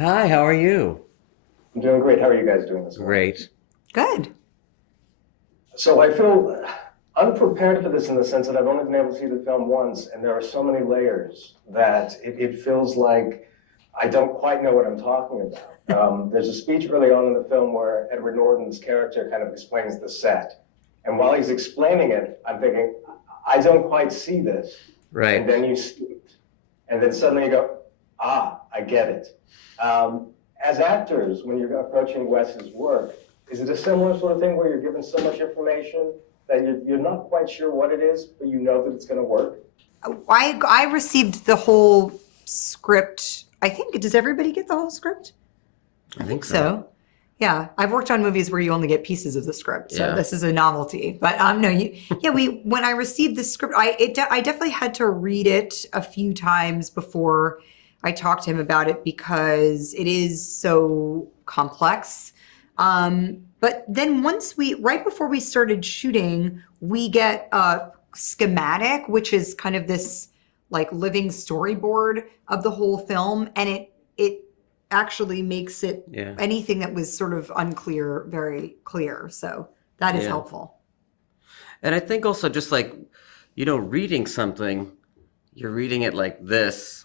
Hi, how are you? I'm doing great. How are you guys doing this morning? Great. Good. So I feel unprepared for this in the sense that I've only been able to see the film once, and there are so many layers that it feels like I don't quite know what I'm talking about. There's a speech early on in the film where Edward Norton's character kind of explains the set. And while he's explaining it, I'm thinking, I don't quite see this. Right. And then you see it. And then suddenly you go, I get it. As actors, when you're approaching Wes's work, is it a similar sort of thing where you're given so much information that you're not quite sure what it is, but you know that it's going to work? I received the whole script. I think, does everybody get the whole script? I think So, yeah, I've worked on movies where you only get pieces of the script, so Yeah. this is a novelty. But no, when I received the script, I definitely had to read it a few times before I talked to him about it because it is so complex. But then right before we started shooting, we get a schematic, which is kind of this like living storyboard of the whole film, and it actually makes it Yeah. anything that was sort of unclear very clear. So that is Yeah. helpful. And I think also just like, reading something, you're reading it like this.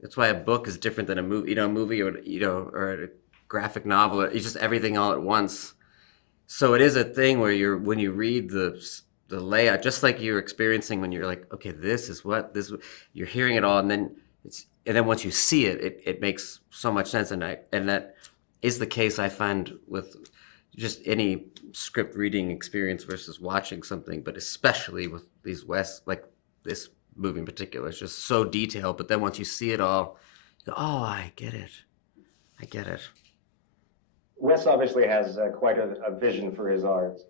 That's why a book is different than a movie, a movie or a graphic novel. It's just everything all at once. So it is a thing where when you read the layout, just like you're experiencing when you're like, okay, this is you're hearing it all, and then once you see it, it makes so much sense, and that is the case I find with just any script reading experience versus watching something, but especially with these like this movie in particular, it's just so detailed. But then once you see it all, you go, oh, I get it. Wes obviously has quite a vision for his art.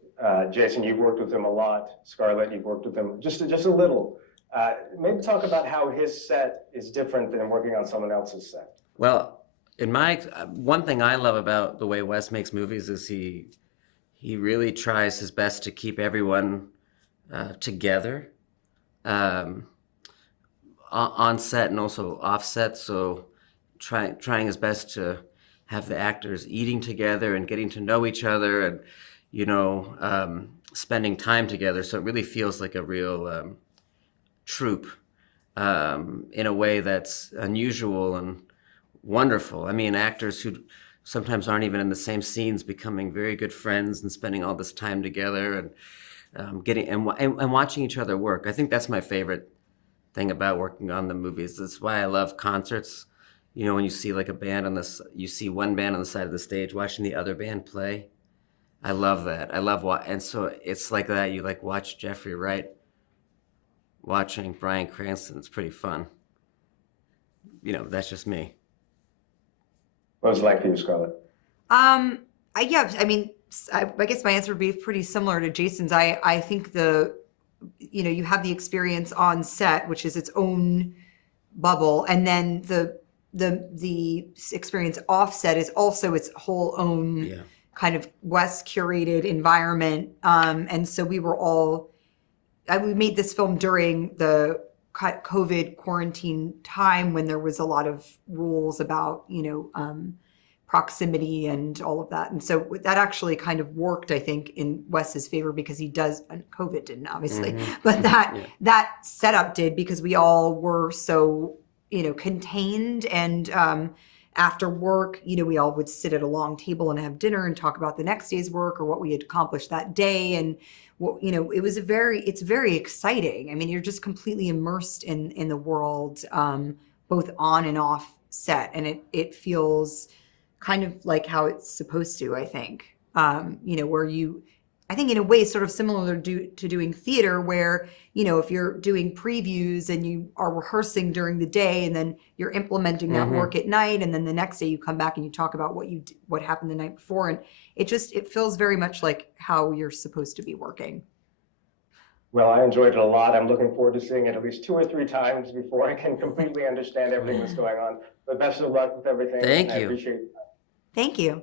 Jason, you've worked with him a lot. Scarlett, you've worked with him just a little. Maybe talk about how his set is different than working on someone else's set. Well, one thing I love about the way Wes makes movies is he really tries his best to keep everyone together on set and also off set. So trying his best to have the actors eating together and getting to know each other and spending time together. So it really feels like a real troupe in a way that's unusual and wonderful. I mean, actors who sometimes aren't even in the same scenes becoming very good friends and spending all this time together and watching each other work. I think that's my favorite thing about working on the movies. That's why I love concerts. When you see like you see one band on the side of the stage watching the other band play. I love that. And so it's like that. You like watch Jeffrey Wright watching Bryan Cranston. It's pretty fun. That's just me. What was it like for you, Scarlett? I guess my answer would be pretty similar to Jason's. I think you have the experience on set, which is its own bubble, and then the experience offset is also its whole own kind of Wes curated environment. And so we made this film during the COVID quarantine time when there was a lot of rules about, proximity and all of that. And so that actually kind of worked, I think, in Wes's favor because he does, and COVID didn't obviously, but that setup did because we all were so, contained and after work, we all would sit at a long table and have dinner and talk about the next day's work or what we had accomplished that day. And it's very exciting. I mean, you're just completely immersed in the world, both on and off set. And it feels kind of like how it's supposed to, I think, where I think in a way sort of similar to doing theater where, if you're doing previews and you are rehearsing during the day and then you're implementing that work at night and then the next day you come back and you talk about what happened the night before. And it feels very much like how you're supposed to be working. Well, I enjoyed it a lot. I'm looking forward to seeing it at least 2 or 3 times before I can completely understand everything that's going on. But best of luck with everything. Thank I you. appreciate it. Thank you.